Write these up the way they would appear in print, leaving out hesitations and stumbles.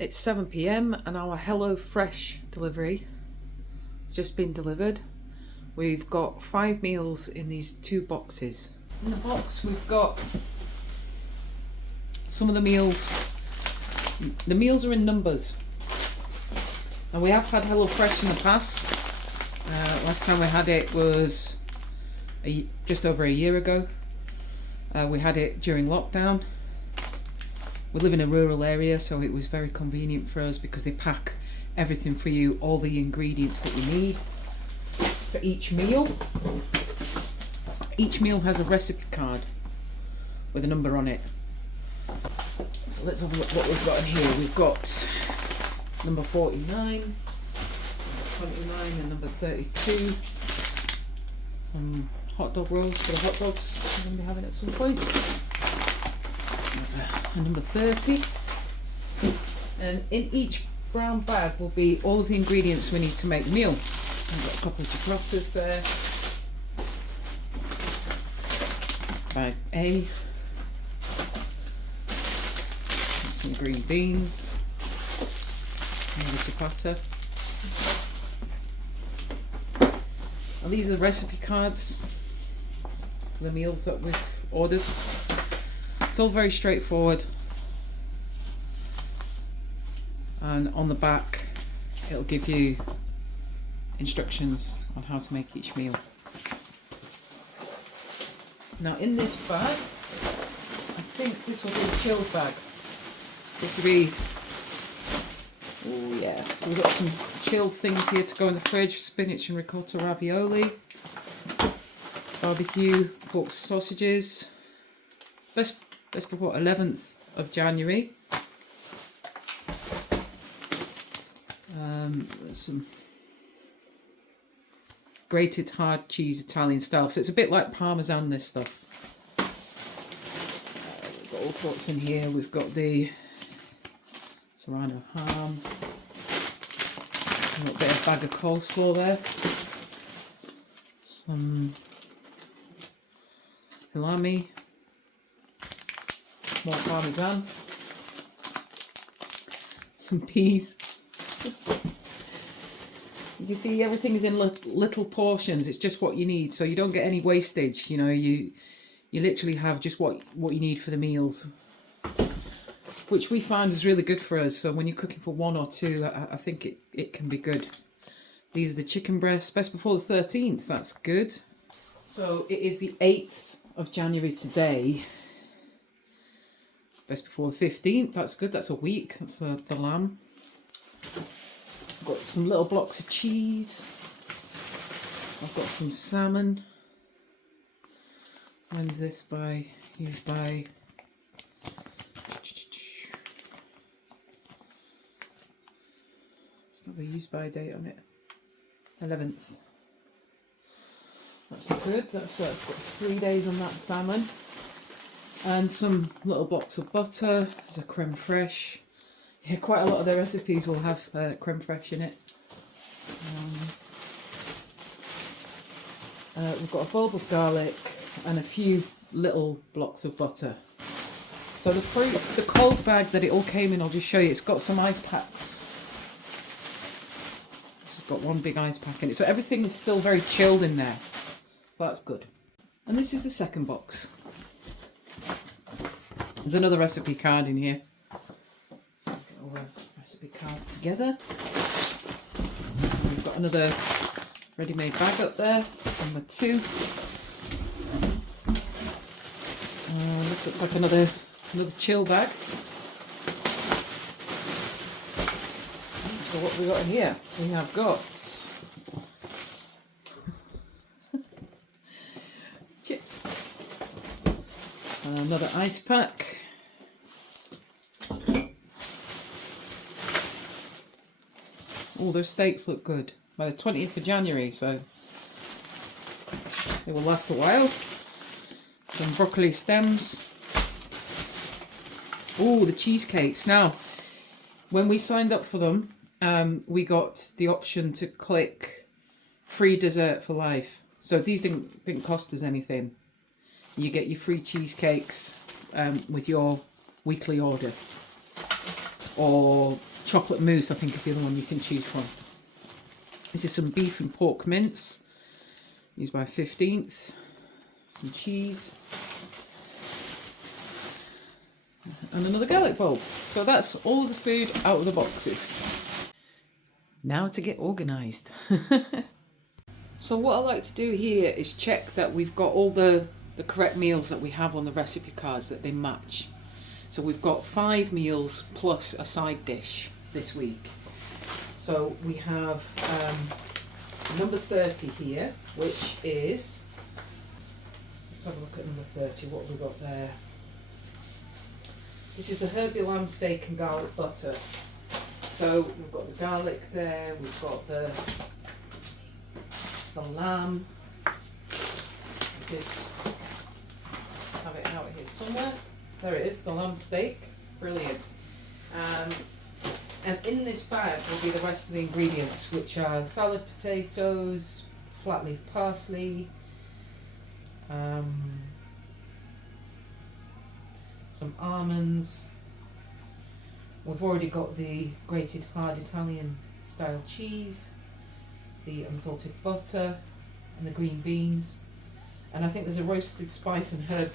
It's 7 p.m. and our Hello Fresh delivery has just been delivered. We've got 5 meals in these 2 boxes. In the box we've got some of the meals. The meals are in numbers. And we have had Hello Fresh in the past. Last time we had it was just over a year ago. We had it during lockdown. We live in a rural area, so it was very convenient for us because they pack everything for you, all the ingredients that you need for each meal. Each meal has a recipe card with a number on it. So let's have a look what we've got in here. We've got number 49, number 29 and number 32. Hot dog rolls for the hot dogs I'm going to be having at some point. There's a number 30. And in each brown bag will be all of the ingredients we need to make the meal. I've got a couple of chocolates there. Bag A. Some green beans. Another chipata. And these are the recipe cards for the meals that we've ordered. It's all very straightforward. And on the back it'll give you instructions on how to make each meal. Now in this bag, I think this will be a chilled bag. It will be, oh yeah, so we've got some chilled things here to go in the fridge: spinach and ricotta ravioli, barbecue pork sausages, best before 11th of January. There's some grated hard cheese Italian style, so it's a bit like Parmesan, this stuff. We've got all sorts in here. We've got the serrano ham, a little bit of bag of coleslaw there, some halloumi, more Parmesan, some peas. You see, everything is in little portions. It's just what you need, so you don't get any wastage. You know, you literally have just what you need for the meals, which we find is really good for us. So when you're cooking for 1 or 2, I think it can be good. These are the chicken breasts, best before the 13th. That's good. So it is the 8th of January today. Best before the 15th. That's good. That's a week. That's the lamb. I've got some little blocks of cheese. I've got some salmon. When's this by? Used by. It's not a used by date on it. 11th. That's good. That's got 3 days on that salmon. And some little blocks of butter. There's a creme fraiche. Yeah, quite a lot of their recipes will have creme fraiche in it. We've got a bulb of garlic and a few little blocks of butter. So the cold bag that it all came in, I'll just show you. It's got some ice packs. This has got one big ice pack in it. So everything is still very chilled in there. So that's good. And this is the second box. There's another recipe card in here. Recipe cards together. We've got another ready-made bag up there, number 2. This looks like another chill bag. So what have we got in here? We have got chips. Another ice pack. Oh, those steaks look good. By the 20th of January, so they will last a while. Some broccoli stems. Oh, the cheesecakes. Now, when we signed up for them, we got the option to click free dessert for life. So these didn't cost us anything. You get your free cheesecakes with your weekly order. Or chocolate mousse, I think, is the other one you can choose from. This is some beef and pork mince, used by 15th. Some cheese. And another garlic bulb. So that's all the food out of the boxes. Now to get organised. So what I like to do here is check that we've got all the correct meals that we have on the recipe cards, that they match. So we've got 5 meals plus a side dish this week. So we have number 30 here, which is, let's have a look at number 30, what have we got there? This is the herby lamb steak and garlic butter. So we've got the garlic there, we've got the lamb. I did have it out here somewhere. There it is, the lamb steak. Brilliant. And in this bag will be the rest of the ingredients, which are salad potatoes, flat leaf parsley, some almonds. We've already got the grated hard Italian style cheese, the unsalted butter, and the green beans. And I think there's a roasted spice and herb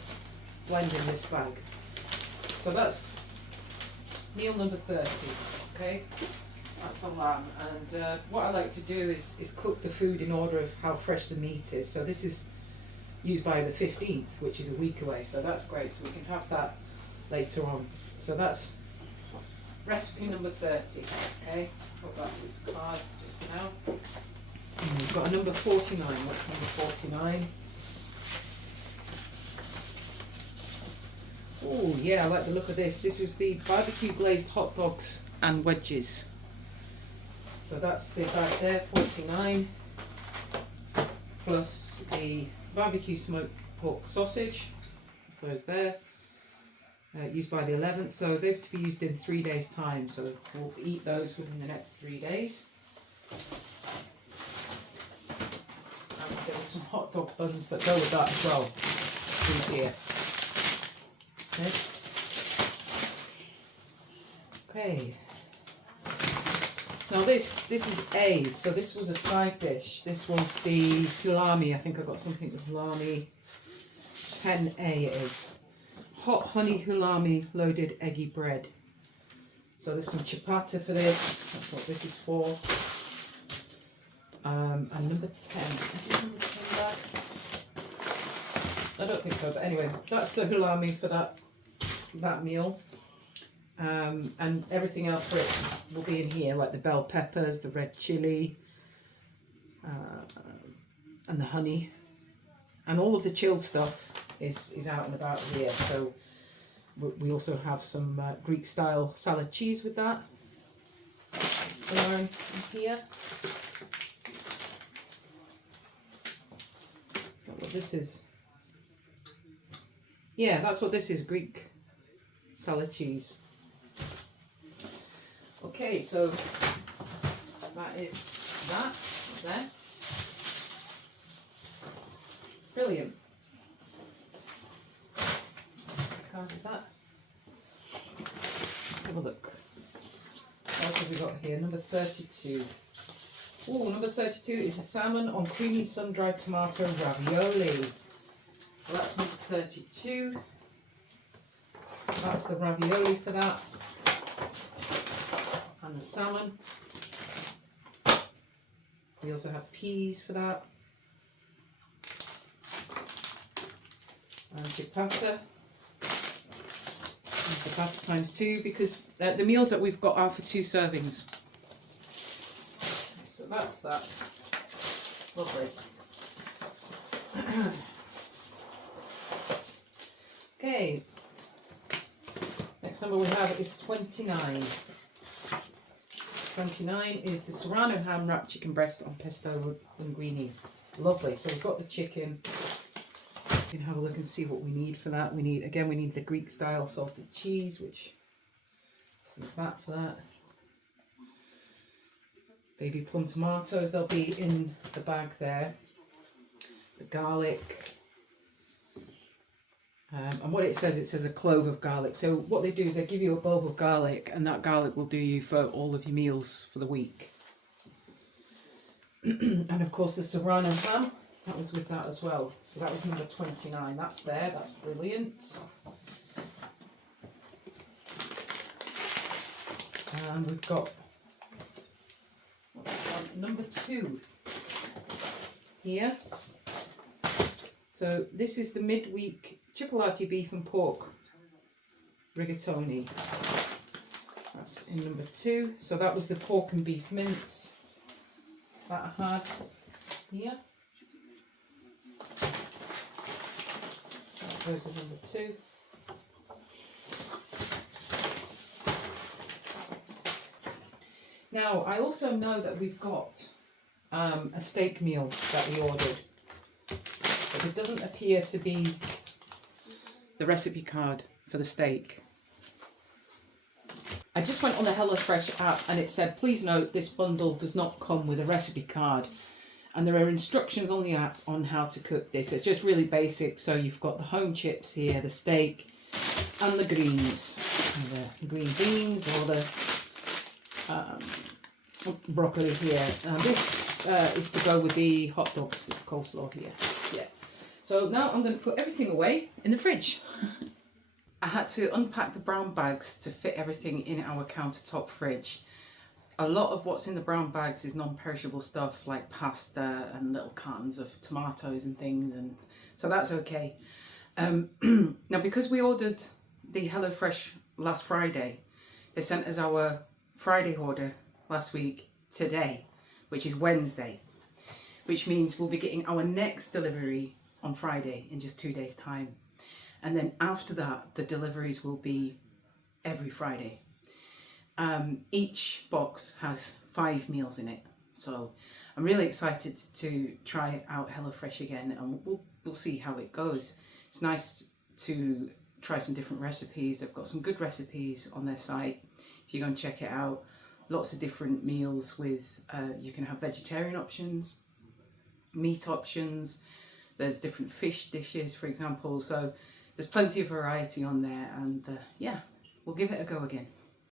blend in this bag. So that's meal number 30, okay? That's the lamb. And what I like to do is cook the food in order of how fresh the meat is. So this is used by the 15th, which is a week away. So that's great. So we can have that later on. So that's recipe number 30, okay? Put that in its card just for now. And we've got a number 49. What's number 49? Oh yeah, I like the look of this. This is the barbecue glazed hot dogs and wedges. So that's the bag there, 49, plus the barbecue smoked pork sausage. That's those there. Used by the 11th, so they've to be used in 3 days' time. So we'll eat those within the next 3 days. And there are some hot dog buns that go with that as well. In here. Okay. Now this is A, so this was a side dish. This was the halloumi. I think I got something with halloumi. 10A it is. Hot honey halloumi loaded eggy bread. So there's some ciabatta for this. That's what this is for. And number 10. Is it number 10 back? I don't think so, but anyway, that's the halloumi for that meal. And everything else for it will be in here, like the bell peppers, the red chilli, and the honey. And all of the chilled stuff is out and about here. So we also have some Greek style salad cheese with that. In here. Is that what this is? Yeah, that's what this is, Greek salad cheese. Okay, so that is that there. Brilliant. Can't do that. Let's have a look. What else have we got here? Number 32. Oh, number 32 is a salmon on creamy sun-dried tomato ravioli. So that's number 32. That's the ravioli for that. And the salmon. We also have peas for that. And ciabatta. And ciabatta times 2, because the meals that we've got are for 2 servings. So that's that. Lovely. Okay. Next number we have is 29. 29 is the serrano ham wrapped chicken breast on pesto linguine. Lovely. So we've got the chicken. You can have a look and see what we need for that. We need the Greek style salted cheese, which some fat for that. Baby plum tomatoes, they'll be in the bag there. The garlic. And what it says a clove of garlic. So what they do is they give you a bulb of garlic, and that garlic will do you for all of your meals for the week. And of course the serrano ham, that was with that as well. So that was number 29. That's there. That's brilliant. And we've got, what's this one? Number 2 here. So this is the midweek chipolati beef and pork rigatoni. That's in number 2. So that was the pork and beef mince that I had here. That goes to number 2. Now, I also know that we've got a steak meal that we ordered, but it doesn't appear to be the recipe card for the steak. I just went on the HelloFresh app and it said, please note this bundle does not come with a recipe card. And there are instructions on the app on how to cook this. It's just really basic. So you've got the home chips here, the steak, and the greens. The green beans or the broccoli here. This is to go with the hot dogs, this coleslaw here. Yeah. So now I'm going to put everything away in the fridge. I had to unpack the brown bags to fit everything in our countertop fridge. A lot of what's in the brown bags is non-perishable stuff like pasta and little cartons of tomatoes and things, and so that's okay. Now, because we ordered the HelloFresh last Friday, they sent us our Friday order last week today, which is Wednesday, which means we'll be getting our next delivery on Friday in just 2 days' time. And then after that, the deliveries will be every Friday. Each box has 5 meals in it. So I'm really excited to try out HelloFresh again, and we'll see how it goes. It's nice to try some different recipes. They've got some good recipes on their site. If you go and check it out, lots of different meals with, you can have vegetarian options, meat options, there's different fish dishes, for example. So there's plenty of variety on there, and yeah, we'll give it a go again.